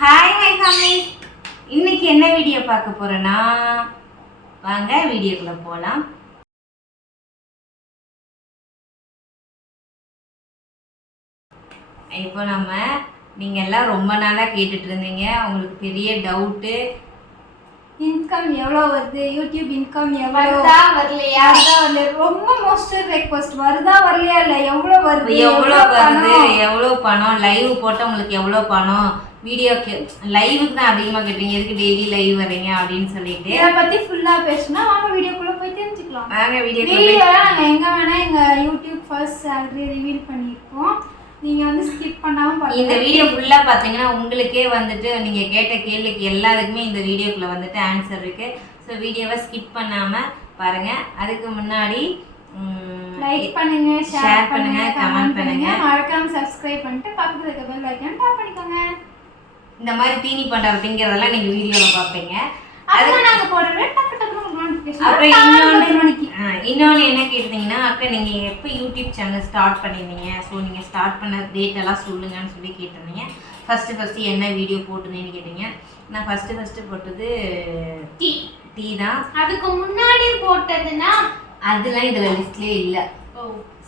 Hi my family, இன்னைக்கு என்ன video பார்க்க போறேன்னா வாங்க வீடியோக்குள்ள போகலாம். இப்போ நீங்கள் எல்லாம் ரொம்ப நாளாக கேட்டுட்டு இருந்தீங்க. உங்களுக்கு பெரிய டவுட்டு, இன்கம் எவ்வளோ வருது, யூடியூப் இன்கம் வருதா வரலையா, ரொம்ப மோஸ்ட் ரெக்வஸ்ட் வருதா வரலையா, இல்லை எவ்வளோ வருது, எவ்வளோ பணம், லைவ் போட்டால் உங்களுக்கு எவ்வளோ பணம், வீடியோக்கு லைவுக்கு தான் அதிகமாக கேட்டீங்க, எதுக்கு டெய்லி லைவ் வரீங்க அப்படின்னு சொல்லிட்டு இதை பற்றி ஃபுல்லாக பேசினா வாங்க வீடியோக்குள்ளே போய் தெரிஞ்சுக்கலாம். வாங்க வீடியோவில் நாங்கள் எங்கே வேணால் எங்கள் யூடியூப் ஃபர்ஸ்ட் சேலரி ரிவீல் பண்ணியிருக்கோம். நீங்கள் ஸ்கிப் பண்ணாமல் பாருங்க. இந்த வீடியோ ஃபுல்லாக பார்த்தீங்கன்னா உங்களுக்கே நீங்கள் கேட்ட கேள்விக்கு எல்லாத்துக்குமே இந்த வீடியோக்குள்ள ஆன்சர் இருக்குது. ஸோ வீடியோவை ஸ்கிப் பண்ணாமல் பாருங்கள். அதுக்கு முன்னாடி லைக் பண்ணுங்க, ஷேர் பண்ணுங்க, கமெண்ட் பண்ணுங்க, மறக்காம சப்ஸ்கிரைப் பண்ணிட்டு பக்கத்துல இருக்க பெல் ஐகான் டாப் பண்ணிக்கோங்க. இந்த மாதிரி தீனி பண்ற அப்படிங்கறதெல்லாம் நீங்க வீடியோல பாப்பீங்க. அதுக்கு நாங்க போடுற டக்கு டக்கு நோட்டிஃபிகேஷன். அப்புறம் இன்னொன்னு என்ன கேட்டீங்கன்னா, அக்கா நீங்க எப்போ யூடியூப் சேனல் ஸ்டார்ட் பண்ணிருந்தீங்க, ஸோ நீங்க ஸ்டார்ட் பண்ண டேட் எல்லாம் சொல்லுங்கன்னு சொல்லி கேட்டிருந்தீங்க. ஃபர்ஸ்ட் என்ன வீடியோ போட்டுருந்தேன்னு கேட்டீங்க. நான் ஃபர்ஸ்ட் போட்டது டீ தான். அதுக்கு முன்னாடி போட்டதுன்னா அதெல்லாம் இதுல லிஸ்ட்லயே இல்லை.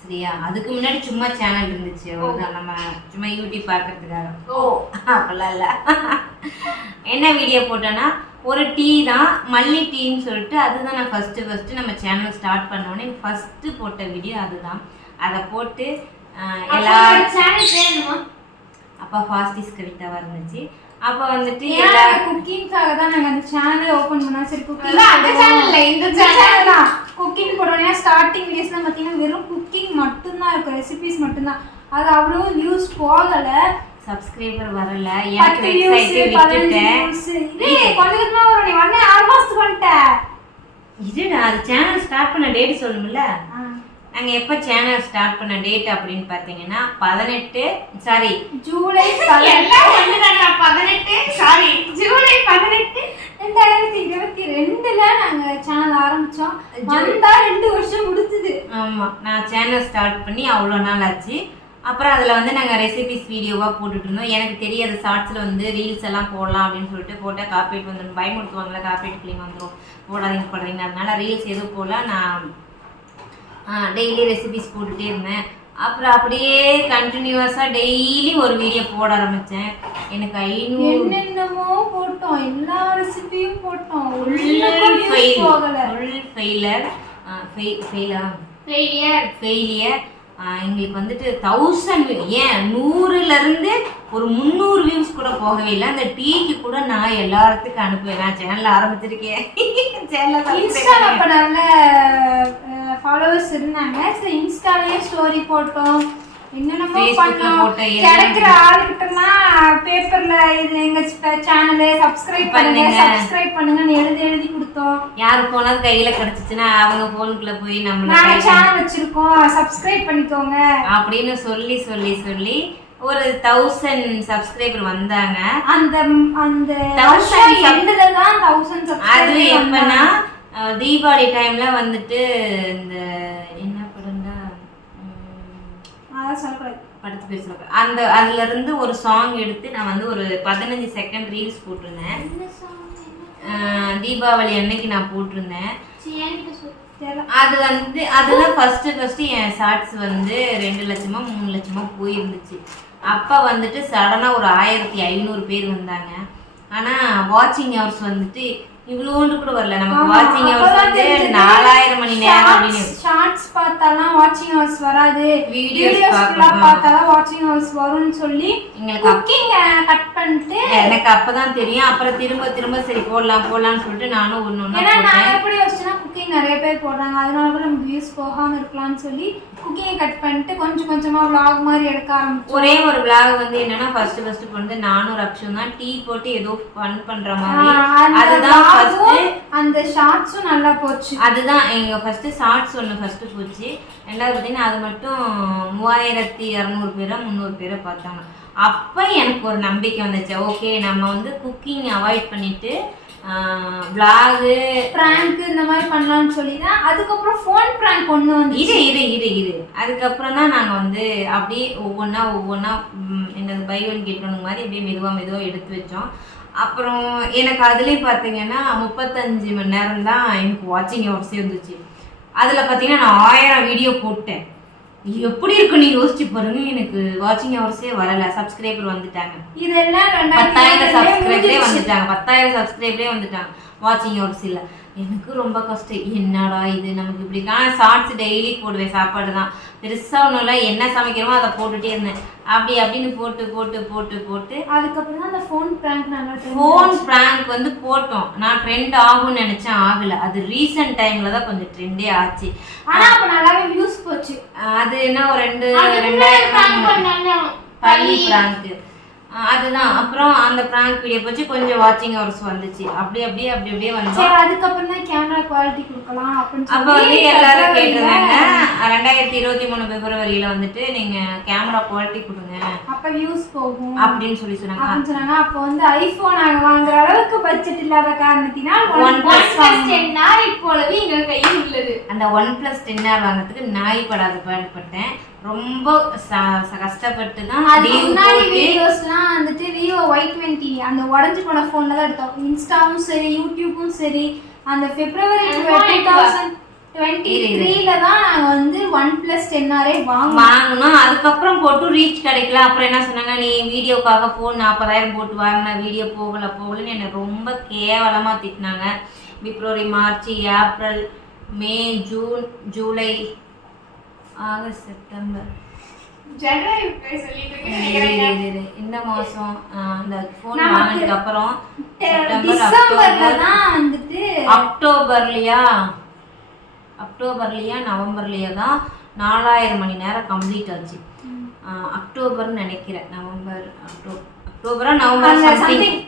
சரியா, அதுக்கு முன்னாடி சும்மா சேனல் இருந்துச்சு, அவ்வளோதான். நம்ம சும்மா யூடியூப் பார்க்கறதுக்காக. அப்பெல்லாம் இல்லை. என்ன வீடியோ போட்டேன்னா ஒரு டீ தான், மல்லி டீன்னு சொல்லிட்டு. அதுதான் நான் ஃபர்ஸ்ட் நம்ம சேனல் ஸ்டார்ட் பண்ணோடனே ஃபர்ஸ்ட் போட்ட வீடியோ அதுதான். அதை போட்டு எல்லா அப்போ ஃபாஸ்டிஸ் கவிதாவா இருந்துச்சு. அப்போ எல்லா குக்கிங்காக தான் நாங்கள் அந்த சேனலே ஓப்பன் பண்ணோம். சரி குக்கிங் இந்த சேனல் தான் குக்கிங் போடுறோம். ஸ்டார்டிங் வீடியோஸ்லாம் பார்த்தீங்கன்னா வெறும் குக்கிங் மட்டும்தான் இருக்கும், ரெசிபிஸ் மட்டும்தான். அது அவ்வளோ வியூஸ் போகலை, சப்ஸ்கிரைபர் வரல. எனக்கு இதுடா அது சேனல் ஸ்டார்ட் பண்ண டேட் சொல்லணும்ல. நாங்கள் எப்போ சேனல் ஸ்டார்ட் பண்ண டேட் அப்படின்னு பார்த்தீங்கன்னா ஜூலை 2022 நாங்கள் சேனல் ஆரம்பித்தோம். 2 வருஷம் முடிச்சுது. ஆமாம், நான் சேனல் ஸ்டார்ட் பண்ணி அவ்வளோ நாள் ஆச்சு. அப்புறம் அதில் நாங்கள் ரெசிபிஸ் வீடியோவாக போட்டுட்டு இருந்தோம். எனக்கு தெரியாது ஷார்ட்ஸில் ரீல்ஸ் எல்லாம் போடலாம் அப்படின்னு சொல்லிட்டு போட்டால் காப்பீட் வந்துடும், பயமுடுத்துவாங்களா, காப்பீட் கிளீன் வந்துடும், போடாதீங்க. அதனால ரீல்ஸ் எதுவும் போடல. நான் டெய்லி ரெசிபிஸ் போட்டுகிட்டே இருந்தேன். அப்புறம் அப்படியே கண்டினியூஸாக டெய்லி ஒரு வீடியோ போட ஆரம்பித்தேன். எனக்கு 500 என்னென்னமோ போட்டோம், எல்லா ரெசிபியும் போட்டோம். ஃபெயிலியர். எங்களுக்கு 1000 ஏன் 100லேருந்து ஒரு 300 வியூஸ் கூட போகவே இல்லை. அந்த டீக்கு கூட நான் எல்லாத்துக்கும் அனுப்புவேன். நான் சேனல் ஆரம்பிச்சிருக்கேன். இன்ஸ்டால அப்போ நல்ல ஃபாலோவர்ஸ் இருந்தாங்க. சரி இன்ஸ்டாலேயே ஸ்டோரி போட்டோம், என்னென்னமோ பண்ணோம். கிடைக்கிற ஆளுக்கிட்டலாம் பேப்பர்ல இது எங்க சேனலை சப்ஸ்கிரைப் பண்ணுங்கன்னு எழுதி கொடுத்தோம். யாரு போனாலும் கையில கிடைச்சிச்சுன்னா அவங்க போனுக்குள்ள போய் நம்ம சேனல் வச்சிருக்கோம், சப்ஸ்கிரைப் பண்ணிக்கோங்க அப்படின்னு சொல்லி ஒரு 1000 சப்ஸ்கிரைபர் வந்தாங்க. அந்த 1000 எண்ட்ல தான் 1000 சப்ஸ்கிரைபர். அது எப்பன்னா தீபாவளி டைம்ல இந்த என்ன படம்னா படத்து பேசுறப்ப அதுல இருந்து ஒரு சாங் எடுத்து நான் ஒரு 15 செகண்ட் ரீல்ஸ் போட்டிருந்தேன். தீபாவளி அன்னைக்கு நான் போட்டிருந்தேன். அது அதுதான் ஃபர்ஸ்ட் என் ஷார்ட்ஸ் 2 லட்சமா 3 லட்சமா போயிருந்துச்சு. அப்போ சடனா ஒரு 1500 பேர் வந்தாங்க. ஆனா வாட்சிங் ஹவர்ஸ் இவ்வளோண்டு கூட வரல. நமக்கு வாட்சிங் ஹவர்ஸ் 4000 மணி நேரம் அப்படின்னு. ஷார்ட்ஸ் பார்த்தாலாம் வாட்சிங் ஹவர்ஸ் வராது, வீடியோஸ் பார்த்தாலாம் வாட்சிங் ஹவர்ஸ் வரும்னு சொல்லி எங்களுக்கு குக்கிங் கட் பண்ணிட்டு எனக்கு அப்பதான் தெரியும். அப்புறம் திரும்ப சரி போடலாம்னு சொல்லிட்டு நானும் ஒண்ணு நான் எப்படி யோசிச்சேன்னா குக்கிங் நிறைய பேர் போடுறாங்க, அதனால கூட நமக்கு வியூஸ் போகாம இருக்கலாம்னு சொல்லி குக்கிங்கை கட் பண்ணிட்டு கொஞ்சமா vlog மாதிரி எடுக்க ஆரம்பிச்சோம். ஒரே ஒரு vlog என்னன்னா ஃபர்ஸ்ட் பண்ணது நானும் ரக்ஷும் தான் டீ போட்டு ஏதோ ஃபன் பண்ற மாதிரி. அதுதான் அந்த ஷார்ட்ஸும் நல்லா போச்சு. அதுதான் எங்க ஃபர்ஸ்ட் ஷார்ட்ஸ் ஃபர்ஸ்ட் போச்சு. ரெண்டாவது பார்த்தீங்கன்னா அது மட்டும் 3200 பேரோ 300 பேரோ பார்த்தாங்க. அப்போ எனக்கு ஒரு நம்பிக்கை வந்துச்சு. ஓகே நம்ம குக்கிங் அவாய்ட் பண்ணிட்டு vlog பிராங்க் இந்த மாதிரி பண்ணலாம்னு சொல்லி தான் அதுக்கப்புறம் ஃபோன் பிராங்க் ஒன்று வந்து இரு அதுக்கப்புறம் தான் நாங்கள் வந்து அப்படியே ஒவ்வொன்றா என்னது பை ஒன் கெட் ஒன்று மாதிரி அப்படியே மெதுவாக எடுத்து வச்சோம். அப்புறம் எனக்கு அதுலேயும் பார்த்தீங்கன்னா 35 மணி நேரம் தான் எனக்கு வாட்சிங் ஹவர்ஸே இருந்துச்சு. அதில் பார்த்தீங்கன்னா நான் 1000 வீடியோ போட்டேன். எப்படி இருக்கு நீ யோசிச்சு பாருங்க. எனக்கு வாட்சிங் ஹவர்ஸே வரல. சப்ஸ்கிரைபர் வந்துட்டாங்க. இதெல்லாம் 10,000 சப்ஸ்கிரைபரே வந்துட்டாங்க. 10,000 சப்ஸ்கிரைபரே வந்துட்டாங்க. வாட்சிங் ஹவர்ஸ் இல்லை. எனக்கு ரொம்ப கஷ்டம். என்னடா இது நமக்கு இப்படி ஆனால் ஷார்ட்ஸ் டெய்லி போடுவேன். சாப்பாடு தான் பெருசாக ஒன்றும் இல்லை. என்ன சமைக்கிறோமோ அதை போட்டுகிட்டே இருந்தேன். அப்படின்னு போட்டு அதுக்கப்புறம் தான் அந்த ஃபோன் ப்ராங்க் வந்து போட்டோம். நான் ட்ரெண்ட் ஆகும்னு நினச்சேன், ஆகலை. அது ரீசெண்ட் டைமில் தான் கொஞ்சம் ட்ரெண்டே ஆச்சு. ஆனால் அப்போ நல்லாவே வியூஸ் போச்சு. அது என்ன ஒரு 2000 பள்ளி ப்ராங்க்கு அதுதான். அப்புறம் அந்த பிராங்க் வீடியோ போச்சு. கொஞ்சம் வாட்சிங் ஹவர்ஸ் வந்துச்சு. அப்படியே வந்தோம். அதுக்கப்புறம் தான் கேமரா குவாலிட்டி கொடுக்கலாம் அப்படின்னு அப்போ வந்து எல்லாரும் கேட்டிருந்தாங்க 2023 பிப்ரவரியில வந்துட்டு நீங்க கேமரா குவாலிட்டி கொடுங்க, அப்ப வியூஸ் போகும் அப்படின்னு சொல்லி சொன்னாங்க. அப்போ வந்து ஐபோன் நாங்க வாங்குற அளவுக்கு பட்ஜெட் இல்லாத காரணத்தினால் OnePlus 10R இப்போவே எங்க கையில் உள்ளது. அந்த OnePlus 10R வாங்குறதுக்கு நாய் படாத பாடுபட்டேன். ரொம்ப கஷ்டப்பட்டு தான் வீடியோஸ்லாம் வந்துட்டு Vivo Y20 அந்த உடஞ்சி போன ஃபோன்ல தான் எடுத்தோம். இன்ஸ்டாவும் சரி யூடியூப்பும் சரி அந்த பிப்ரவரி 2023ல தான் நாங்க வந்து OnePlus 10R வாங்கணும். அதுக்கப்புறம் போட்டு ரீச் கிடைக்கல. அப்புறம் என்ன சொன்னாங்க, நீ வீடியோக்காக ஃபோன் 40,000 போட்டு வாங்கின வீடியோ போகலன்னு என்னை ரொம்ப கேவலமா திட்டினாங்க. பிப்ரவரி, மார்ச், ஏப்ரல், மே, ஜூன், ஜூலை, ஆகஸ்ட், செப்டம்பர், ஜனவரி இந்த மாசம் அந்த ஃபோன் வாங்கினதுக்கு அப்புறம் அக்டோபர்லயா நவம்பர்லயா தான் 4000 மணி நேரம் கம்ப்ளீட் ஆச்சு. அக்டோபர்னு நினைக்கிறேன். அக்டோபரா நவம்பர் சம்திங்.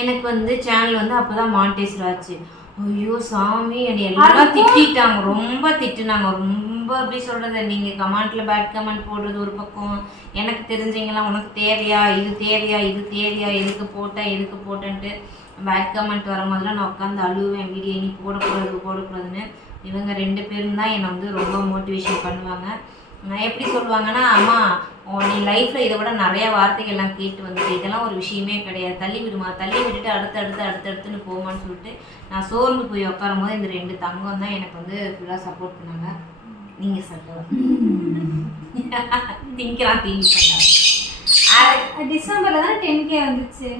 எனக்கு வந்து சேனல் வந்து அப்பதான் மானிட்டைஸ்ட் ஆச்சு. ஐயோ சாமி, என்னை எல்லாம் திட்டாங்க, ரொம்ப திட்டுனாங்க. ரொம்ப எப்படி சொல்றது, நீங்க கமெண்ட்ல பேட் கமெண்ட் போடுறது ஒரு பக்கம், எனக்கு தெரிஞ்சவங்களாம் உனக்கு தேவையா இது தேவையா எதுக்கு போட்டேன்ட்டு பேட் கமெண்ட் வரும்போதெல்லாம் நான் உட்காந்து அழுவேன். வீடியோ இனி போடக்கூடாதுன்னு. இவங்க 2 பேரும் தான் என்னை வந்து ரொம்ப மோட்டிவேஷன் பண்ணுவாங்க. நான் எப்படி சொல்லுவாங்கன்னா, அம்மா நீ லைஃப்ல இதை விட நிறைய வார்த்தைகள்லாம் கேட்டு வந்துட்டு இதெல்லாம் ஒரு விஷயமே கிடையாது, தள்ளி விட்டுட்டு அடுத்தடுத்துன்னு போமான்னு சொல்லிட்டு நான் சோர்ந்து போய் உட்காரும் போது இந்த 2 தங்கம் தான் எனக்கு வந்து ஃபுல்லாக சப்போர்ட் பண்ணாங்க. நீங்க சொல்லுவாங்க திங்கிறான் தீங்கி பண்ணாங்க. டிசம்பர்ல தான் 10K வந்துச்சு.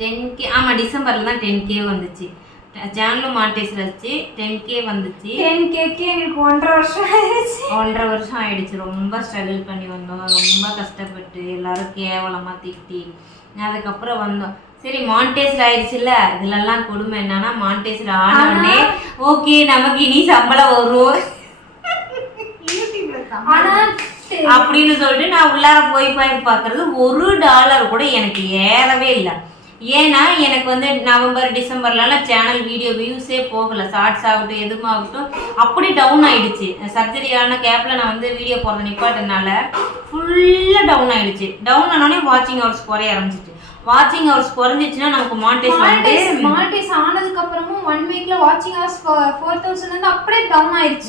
10K ஆமா, டிசம்பர்ல தான் 10K வந்துச்சு. சேனலும் மானிட்டைஸ் ஆச்சு. 10K வந்துச்சு. 10Kக்கு எங்களுக்கு 1.5 வருஷம் ஆயிடுச்சு. ரொம்ப ஸ்ட்ரகிள் பண்ணி வந்தோம். ரொம்ப கஷ்டப்பட்டு எல்லாரும் கேவலமா திட்டி அதுக்கப்புறம் வந்தோம். சரி மானிட்டைஸ்ட் ஆயிடுச்சுல்ல. இதுலலாம் கொடுமை என்னன்னா, மானிட்டைஸ்ட் ஆனோடனே ஓகே நமக்கு இனி சம்பளம் வரும் அப்படின்னு சொல்லிட்டு நான் உள்ளார போய் பார்க்கறது $1 கூட எனக்கு ஏறவே இல்லை. ஏன்னா எனக்கு வந்து நவம்பர் டிசம்பர்லாம் சேனல் வீடியோ வியூஸே போகலை. ஷார்ட்ஸ் ஆகட்டும் எதுமாகட்டும் அப்படி டவுன் ஆயிடுச்சு. சர்ஜரியான கேப்ல நான் வந்து வீடியோ போடுறது நிப்பாட்டனால ஃபுல்லாக டவுன் ஆயிடுச்சு. டவுன் ஆனோடனே வாட்சிங் ஹவர்ஸ் குறைய ஆரம்பிச்சிச்சு. வாட்சிங் ஹவர்ஸ் குறைஞ்சிச்சுன்னா நமக்கு மானிட்டைஸ் ஆனதுக்கு அப்புறமும் 1 வீக்ல வாட்சிங் ஹவர்ஸ் 4000 இருந்து அப்படியே டவுன் ஆயிடுச்சு.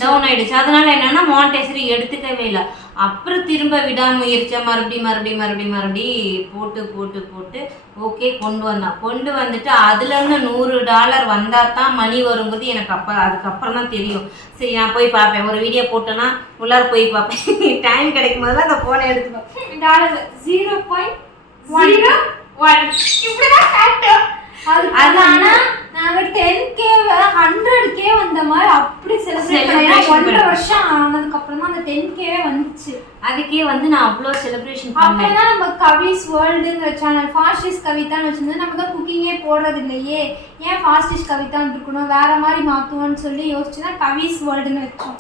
அதனால என்னன்னா மானிட்டைசர் எடுத்துக்கவே இல்லை. அப்புறம் திரும்ப விடாமுயற்சியா மறுபடியும் போட்டு ஓகே கொண்டு வந்துட்டு அதுல இருந்து $100 வந்தா தான் மணி வருங்கிறது எனக்கு அதுக்கப்புறம் தான் தெரியும். சரி நான் போய் பார்ப்பேன். ஒரு வீடியோ போட்டேன்னா உள்ளார போய் பார்ப்பேன். டைம் கிடைக்கும் போதெல்லாம் அந்த போனை எடுத்துப்பேன். 0.01 இப்படிதான் காட்டும். ஆனா நாங்க 10K 100K வந்த மாதிரி அப்படி செலிப்ரேட் பண்ணோம். 1.5 வருஷம் ஆனதுக்கு அப்புறம் தான் அந்த 10K வந்துச்சு. அதுக்கே வந்து நான் அவ்வளோ செலிப்ரேஷன் பண்ணேன். அப்பதான் நம்ம கவிஸ் வேர்ல்டுங்கிற சேனல் ஃபாஸ்டிஷ் கவிதான்னு வச்சிருந்தோம். நம்ம தான் குக்கிங்கே போடுறது இல்லையே, ஏன் ஃபாஸ்டிஷ் கவிதான்னு இருக்கணும், வேற மாதிரி மாற்றுவோன்னு சொல்லி யோசிச்சுன்னா கவிஸ் வேர்ல்டுன்னு வச்சோம்.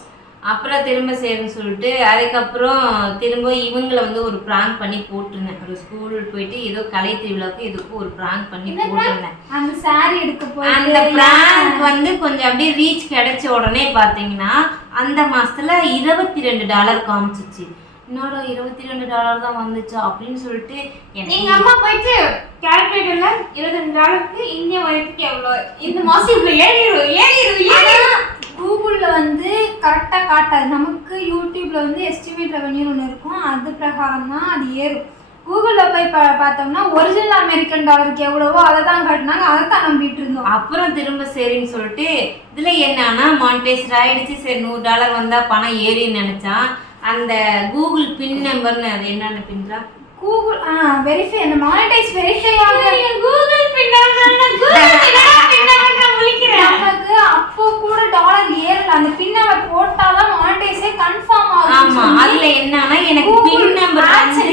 அப்புறம் திரும்ப சேருன்னு சொல்லிட்டு அதுக்கப்புறம் திரும்ப இவங்களை வந்து ஒரு ப்ராங்க் பண்ணி போட்டிருந்தேன். ஒரு ஸ்கூல் போயிட்டு ஏதோ கலை திருவிழாவுக்கு எதுக்கும் ஒரு ப்ராங்க் பண்ணி போட்டிருந்தேன். அந்த சாரி எடுக்க போய் அந்த ப்ராங்க் வந்து கொஞ்சம் அப்படியே ரீச் கிடைச்ச உடனே பார்த்தீங்கன்னா அந்த மாசத்துல $22 காமிச்சிச்சு. என்னோட $22 தான் வந்துச்சா அப்படின்னு சொல்லிட்டு எங்க அம்மா போயிட்டு கால்குலேட்டர் கேட்டல $22 இந்திய மதிப்புக்கு எவ்வளோ இந்த மாசம் இவ்வளோ ஏறிடும். கூகுள்ல வந்து கரெக்டா காட்டாது. நமக்கு யூடியூப்ல வந்து எஸ்டிமேட் ரெவன்யூ ஒன்று இருக்கும், அது பிரகாரம் தான் அது ஏறும். கூகுள்ல போய் பார்த்தோம்னா ஒரிஜினல் அமெரிக்கன் டாலருக்கு எவ்வளவோ அதை தான் காட்டினாங்க, அதை தான் நம்பிட்டு இருந்தோம். அப்புறம் திரும்ப சரின்னு சொல்லிட்டு இதுல என்னன்னா மானிட்டைஸ்ட் ஆயிடுச்சு, சரி $100 வந்தா பணம் ஏறின்னு நினைச்சா அந்த கூகுள் பின் நம்பர்னு அது என்னென்ன பின்றா கூகுள் வெரிஃபை அந்த மானிடைஸ் வெரிஃபை ஆகும். கூகுள் பின் நமக்கு அப்போ கூட டாலர் ஏறல, அந்த பின் நம்பர் போட்டாதான் மானிடைஸே கன்ஃபார்ம் ஆகும். ஆமா, அதுல என்னன்னா எனக்கு பின் நம்பர் வந்து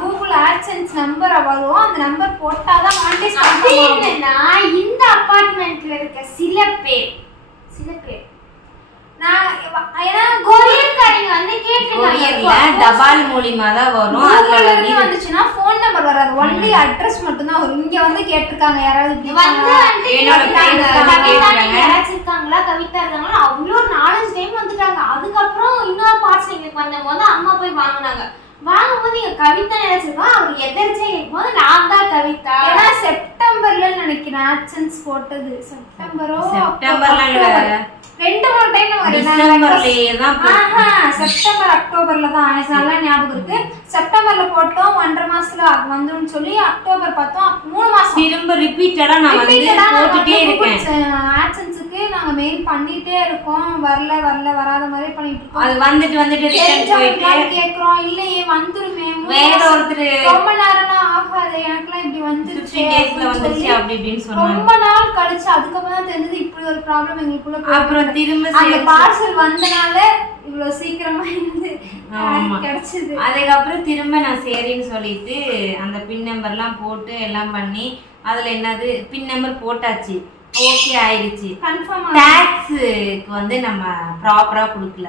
கூகுள் ஆட்சென்ஸ் நம்பர் வரும், அந்த நம்பர் போட்டாதான் மானிடைஸ் அது என்னன்னா இந்த அபார்ட்மெண்ட்ல இருக்க சில பேர் நான் ஏன்னா கொரியர்காரங்க வந்து கேட்டிருக்காங்க, தபால் மூலியமா தான் வரும். அதுல இருந்து வந்துச்சுன்னா ஃபோன் நம்பர் வராது, ஒன்லி அட்ரஸ் மட்டும் தான் வரும். இங்க வந்து கேட்டிருக்காங்க யாராவது இருக்காங்களா கவிதா இருக்காங்களா அவ்வளோ 4-5 டைம் வந்துட்டாங்க. அதுக்கப்புறம் இன்னொரு பார்ட்ஸ் எங்களுக்கு வந்தபோது அம்மா போய் வாங்கினாங்க. வாங்கும்போது எங்க கவிதா நினைச்சிருக்கோம், அவர் எதிர்ச்சே கேட்கும்போது நான் தான் கவிதா. ஏன்னா செப்டம்பர்ல நினைக்கிறேன் ஆட்சன்ஸ் போட்டது, செப்டம்பர்ல 2-3 டைம் டிசம்பர்லயே தான் செப்டம்பர் அக்டோபர்ல தான் எனக்கு நல்லா ஞாபகம் இருக்கு. செப்டம்பர்ல போட்டோம் 1.5 மாசத்துல வந்துன்னு சொல்லி, அக்டோபர் பார்த்தோம் 3 மாசம் திரும்ப ரிப்பீட்டடா நான் வந்து போட்டுட்டே இருக்கேன். ஆட்சன்ஸுக்கு நாங்க மெயில் பண்ணிட்டே இருக்கோம், வராத மாதிரி பண்ணிட்டு இருக்கோம். அது வந்துட்டு ரிட்டர்ன் போயிட்டு கேக்குறோம், இல்லையே வந்துருமே, வேற ஒருத்தர் ரொம்ப நேரம்லாம் ஆகாது, எனக்குலாம் இப்படி வந்துருச்சு 15 டேஸ்ல வந்துருச்சு அப்படி இப்படின்னு சொன்னாங்க. ரொம்ப நாள் கழிச்சு அதுக்கப்புறம் தான் தெரிஞ்சது இப்படி ஒரு ப்ராப்ளம் எங்களுக்குள்ள. அப்புறம் திரும்ப அந்த பார்சல் வந்தனால இவ்வளவு சீக்கிரமா இருந்து கிடைச்சது. அதுக்கப்புறம் திரும்ப நான் சரின்னு சொல்லிட்டு அந்த பின் நம்பர்லாம் போட்டு எல்லாம் பண்ணி அதுல என்னது பின் நம்பர் போட்டாச்சு, ஓகே ஆயிடுச்சு. கன்ஃபார்ம் டாக்ஸுக்கு வந்து நம்ம ப்ராப்பரா கொடுக்கல.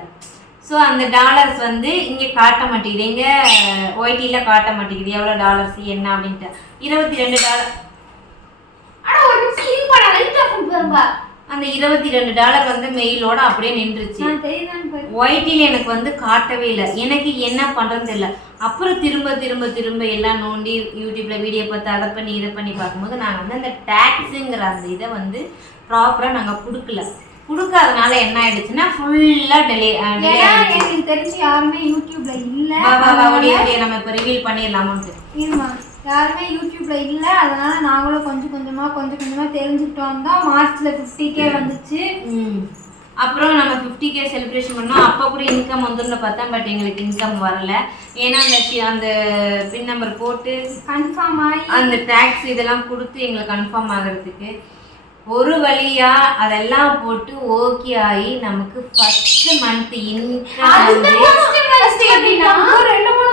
ஸோ அந்த டாலர்ஸ் வந்து இங்கே காட்ட மாட்டேங்குது, எங்க ஒய்டில காட்ட மாட்டேங்குது எவ்வளோ டாலர்ஸ் என்ன அப்படின்ட்டு. $22. ஆனா ஒரு நிமிஷம் இது பண்ண லைட்டா கொடுப்பா. அந்த $22 வந்து மெயிலோட அப்படியே நின்றுச்சு. ஒய்டில எனக்கு வந்து காட்டவே இல்லை, எனக்கு என்ன பண்றதுன்னு தெரியல. அப்புறம் திரும்ப எல்லாம் நோண்டி யூடியூப்ல வீடியோ பார்த்து அதை பண்ணி இதை பண்ணி பார்க்கும்போது நாங்கள் வந்து அந்த டாக்ஸுங்கிற அந்த இதை வந்து ப்ராப்பரா நாங்கள் கொடுக்காதனால என்ன ஆயிடுச்சுன்னா ஃபுல்லா எனக்கு தெரிஞ்சு யாருமே யூடியூப்ல இல்ல. நம்ம இப்ப ரிவீல் பண்ணிடலாமான்ட்டு இருமா, யாருமே யூடியூப்ல இல்ல, அதனால நாங்களும் கொஞ்சம் கொஞ்சமா தெரிஞ்சுக்கிட்டோம் தான். மார்ச்ல 50K வந்துச்சு. அப்புறம் நம்ம 50K செலிப்ரேஷன் பண்ணோம். அப்போ கூட இன்கம் வந்துன்னு பார்த்தா, பட் எங்களுக்கு இன்கம் வரல. ஏன்னா அந்த பின் நம்பர் போட்டு கன்ஃபார்ம் ஆகி அந்த டாக்ஸ் இதெல்லாம் கொடுத்து எங்களுக்கு கன்ஃபார்ம் ஆகிறதுக்கு ஒரு வழியா அதெல்லாம் போட்டு ஓகே ஆகி நமக்கு ஃபர்ஸ்ட் மந்த் இன்கம் வந்து 2-3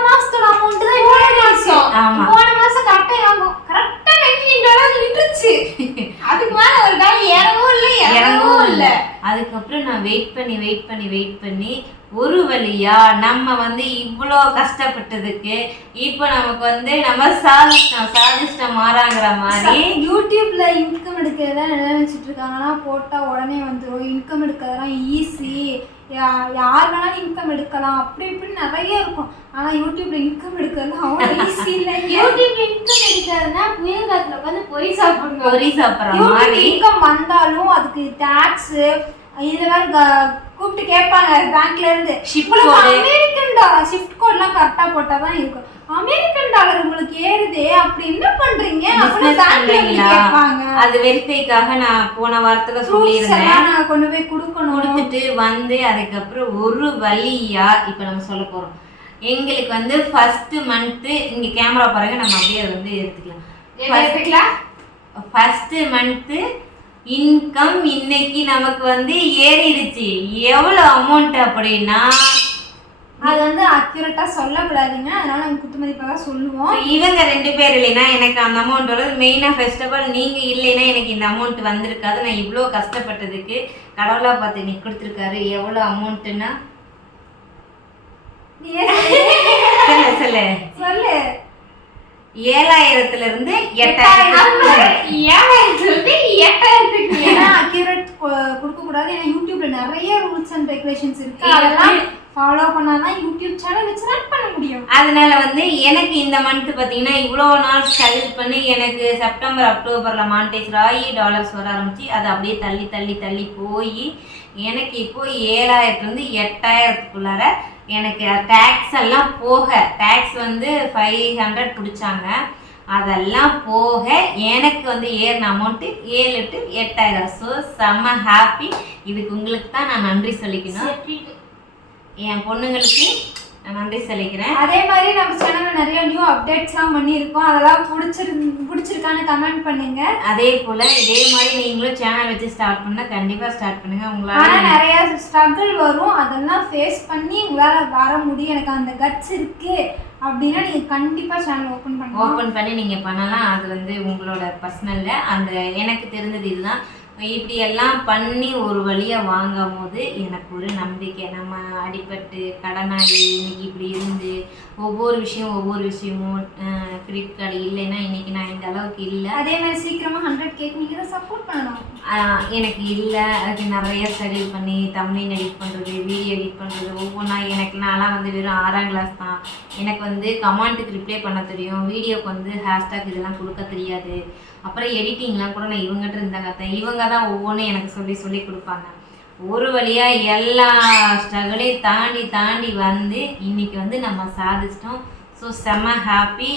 மாசத்தோட அமௌண்ட் தான் போன மாசம் கரெக்டா $19 விட்டுச்சு. அதுக்கு மேல ஒரு டாலர் இறங்கவும் இல்ல. அதுக்கப்புறம் நான் வெயிட் பண்ணி ஒரு வழியா நம்ம வந்து இவ்வளோ கஷ்டப்பட்டதுக்கு இப்போ நமக்கு வந்து நம்ம சாதிஷ்டம் மாறாங்கிற மாதிரி. யூடியூப்ல இன்கம் எடுக்கிறதெல்லாம் என்ன நினைச்சிட்டு இருக்காங்கன்னா, போட்டா உடனே வந்துடும், இன்கம் எடுக்கிறதெல்லாம் ஈஸி, யார் வேணாலும் இன்கம் எடுக்கலாம் அப்படி இப்படின்னு நிறைய இருக்கும். ஆனா யூடியூப்ல இன்கம் எடுக்கிறதுலாம் அவ்வளோ ஈஸி இல்லை. யூடியூப்ல இன்கம் எடுக்கிறதுனா புயல் காலத்துல உட்காந்து பொறி சாப்பிடுற மாதிரி. இன்கம் வந்தாலும் அதுக்கு டாக்ஸ் இதுல வேற கூப்பிட்டு கேட்பாங்க பேங்க்ல இருந்து, அமெரிக்கன் டாலர் ஷிஃப்ட் கோட்லாம் கரெக்டா போட்டாதான் இருக்கும். அமெரிக்கன் டாலர் உங்களுக்கு ஏறுதே, அப்படி என்ன பண்றீங்க அப்படின்னு பேங்க்ல கேட்பாங்க. அது வெரிஃபைக்காக நான் போன வாரத்துல சொல்லியிருந்தேன், நான் கொண்டு போய் கொடுத்துட்டு வந்து அதுக்கப்புறம் ஒரு வழியா இப்ப நம்ம சொல்ல போறோம். எங்களுக்கு வந்து ஃபர்ஸ்ட் மந்த் இங்க கேமரா பாருங்க, நம்ம அப்படியே அதை வந்து எடுத்துக்கலாம். ஃபர்ஸ்ட் மந்த் இன்கம் இன்னைக்கு நமக்கு வந்து ஏறிடுச்சு. எவ்வளவு அமௌண்ட் அப்படின்னா, அது வந்து அக்யூரேட்டா சொல்லக்கூடாதுங்க, அதனால நம்ம குத்துமதிப்பாக சொல்லுவோம். இவங்க 2 பேர் இல்லைன்னா எனக்கு அந்த அமௌண்ட் வருது. மெயினா ஃபெஸ்டிவல் நீங்க இல்லைன்னா எனக்கு இந்த அமௌண்ட் வந்திருக்காது. நான் இவ்வளோ கஷ்டப்பட்டதுக்கு கடவுளா பார்த்து நீ கொடுத்துருக்காரு. எவ்வளோ அமௌண்ட்னா சொல்லு 7,000 இருந்து 8,000 அக்யூரேட் கொடுக்க கூடாது. ஏன்னா யூடியூப்ல நிறைய ரூல்ஸ் அண்ட் ரெகுலேஷன்ஸ் இருக்கு, அதெல்லாம் ஃபாலோ பண்ணாதான் யூடியூப் சேனல் வச்சு ரன் பண்ண முடியும். அதனால வந்து எனக்கு இந்த மந்த் பார்த்தீங்கன்னா இவ்வளோ நாள் ஸ்ட்ரகிள் பண்ணி எனக்கு செப்டம்பர் அக்டோபரில் மானிட்டைசர் ஆகி டாலர்ஸ் வர ஆரம்பிச்சு அது அப்படியே தள்ளி தள்ளி தள்ளி போய் எனக்கு இப்போ 7,000லேருந்து 8,000க்குள்ளார எனக்கு டேக்ஸ் எல்லாம் போக டேக்ஸ் வந்து 500 பிடிச்சாங்க. அதெல்லாம் போக எனக்கு வந்து ஏறின அமௌண்ட்டு 7 to 8,000. ஸோ செம்ம ஹாப்பி. இதுக்கு உங்களுக்கு தான் நான் நன்றி சொல்லிக்கணும். என் பொண்ணுங்களுக்கு நான் நன்றி சொல்லிக்கிறேன். அதே மாதிரி நம்ம சேனல்ல நிறைய நியூ அப்டேட்ஸ்லாம் பண்ணியிருக்கோம். அதெல்லாம் பிடிச்சிருக்கான்னு கமெண்ட் பண்ணுங்க. அதே போல் இதே மாதிரி நீங்களும் சேனல் வச்சு ஸ்டார்ட் பண்ண கண்டிப்பாக ஸ்டார்ட் பண்ணுங்க. உங்களால் நிறைய ஸ்ட்ரகிள் வரும், அதெல்லாம் ஃபேஸ் பண்ணி உங்களால் வர முடியும். எனக்கு அந்த கட்ஸ் இருக்கு அப்படின்னா நீங்கள் கண்டிப்பாக சேனல் ஓப்பன் பண்ணி நீங்கள் பண்ணலாம். அது வந்து உங்களோட பர்சனலில் அந்த எனக்கு தெரிஞ்சது இதுதான். இப்படி எல்லாம் பண்ணி ஒரு வழியாக வாங்கும் போது எனக்கு ஒரு நம்பிக்கை, நம்ம அடிபட்டு கடனாகி இன்னைக்கு இப்படி இருந்து ஒவ்வொரு விஷயமும் கிரெடிட் கார்டு இல்லைன்னா இன்னைக்கு நான் இந்த அளவுக்கு இல்லை. அதே மாதிரி சீக்கிரமாக 100K நீங்கள் தான் சப்போர்ட் பண்ணணும். எனக்கு இல்லை, அதுக்கு நிறைய ஸ்டடி பண்ணி தமிழ் எடிட் பண்ணுறது, வீடியோ எடிட் பண்ணுறது ஒவ்வொன்றா நான்லாம் வந்து வெறும் 6ஆம் கிளாஸ் தான். எனக்கு வந்து கமெண்ட்டுக்கு ரிப்ளை பண்ண தெரியும், வீடியோக்கு வந்து ஹேஷ்டாக் இதெல்லாம் கொடுக்க தெரியாது. அப்புறம் எடிட்டிங்லாம் கூட நான் இவங்ககிட்ட இருந்தாங்க கற்றேன். இவங்க தான் ஒவ்வொன்றும் எனக்கு சொல்லி கொடுப்பாங்க. ஒரு வழியாக எல்லா ஸ்ட்ரகிளையும் தாண்டி வந்து இன்னைக்கு வந்து நம்ம சாதிச்சிட்டோம். ஸோ செம்ம ஹாப்பி,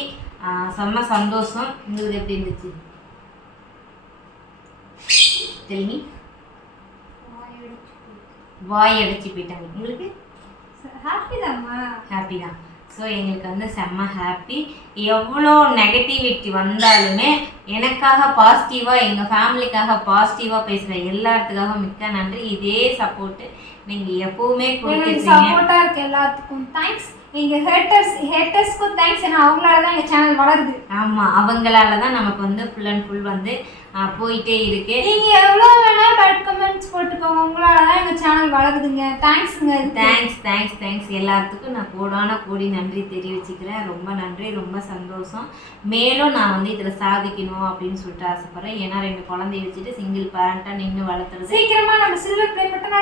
செம்ம சந்தோஷம். உங்களுக்கு எப்படி இருந்துச்சு தெரியுங்க? வாய் அடிச்சு போயிட்டாங்க. உங்களுக்கு ஹாப்பி தான்மா? ஹாப்பி தான். ஸோ எங்களுக்கு வந்து செம்ம ஹாப்பி. எவ்வளோ நெகட்டிவிட்டி வந்தாலுமே எனக்காக பாசிட்டிவாக எங்கள் ஃபேமிலிக்காக பாசிட்டிவாக பேசுகிற எல்லாத்துக்காக மிக்க நன்றி. இதே சப்போர்ட்டு நீங்கள் எப்போவுமே கொடுத்துருக்கீங்க. சப்போர்ட்டாக இருக்க எல்லாத்துக்கும் தேங்க்ஸ். எங்கள் ஹேட்டர்ஸ்க்கும் தேங்க்ஸ். ஏன்னா அவங்களால தான் எங்கள் சேனல் வளருது. ஆமாம், அவங்களால தான் நமக்கு வந்து ஃபுல் அண்ட் ஃபுல் வந்து போயிட்டே இருக்கு. நீங்கள் எவ்வளோ வேணால் பேட் கமெண்ட்ஸ் போட்டுக்கோங்க, உங்களால தான் எங்கள் சேனல் வளருதுங்க. தேங்க்ஸுங்க. தேங்க்ஸ் எல்லாத்துக்கும் நான் கோடி நன்றி தெரிவிச்சுக்கிறேன். ரொம்ப நன்றி, ரொம்ப சந்தோஷம். மேலும் நான் வந்து இதில் சாதிக்கணும் அப்படின்னு சொல்லிட்டு ஆசைப்பட்றேன். ஏன்னா 2 குழந்தைய வச்சுட்டு சிங்கிள் பேரண்ட்டாக நின்று வளர்த்துறது. சீக்கிரமாக நம்ம சில்வர் ப்ளே பட்டன்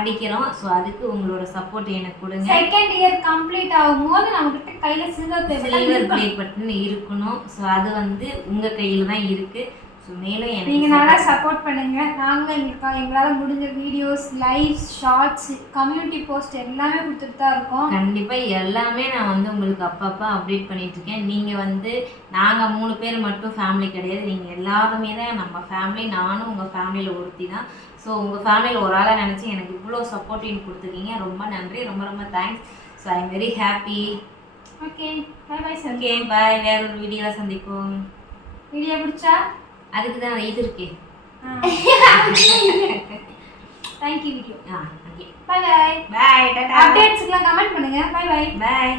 அடிக்கிறோம். ஸோ அதுக்கு உங்களோட சப்போர்ட் எனக்கு கொடுங்க. செகண்ட் இயர் கம்ப்ளீட் ஆகும்போது நம்மகிட்ட கையில் சில்வர் ப்ளே பட்டன் இருக்கணும். ஸோ அது வந்து உங்கள் கையில் தான் இருக்குது. ஸோ மேலும் நீங்கள் நல்லா சப்போர்ட் பண்ணுங்கள். நாங்கள் எங்களால் முடிஞ்ச videos, lives, shorts, community post எல்லாமே கொடுத்துட்டு தான் இருக்கோம். கண்டிப்பாக எல்லாமே நான் வந்து உங்களுக்கு அப்பப்போ அப்டேட் பண்ணிகிட்ருக்கேன். நீங்கள் வந்து நாங்கள் 3 பேர் மட்டும் ஃபேமிலி கிடையாது, நீங்கள் எல்லாருமே தான் நம்ம ஃபேமிலி. நானும் உங்கள் ஃபேமிலியில் ஒருத்தி தான். ஸோ உங்கள் ஃபேமிலியில் ஒரு ஆளாக நினச்சி எனக்கு இவ்வளோ சப்போர்ட்டிங் கொடுத்துருக்கீங்க. ரொம்ப நன்றி, ரொம்ப thanks. So I am very happy. Okay, bye sir. Okay, bye. வேற ஒரு வீடியோவில் சந்திப்போம். வீடியோ பிடிச்சா அதுக்கு தான் இது இருக்கு. Thank you video. Okay, bye. Bye. Tata. அப்டேட்ஸ்க்குலாம் கமெண்ட் பண்ணுங்க. பை. பாய்.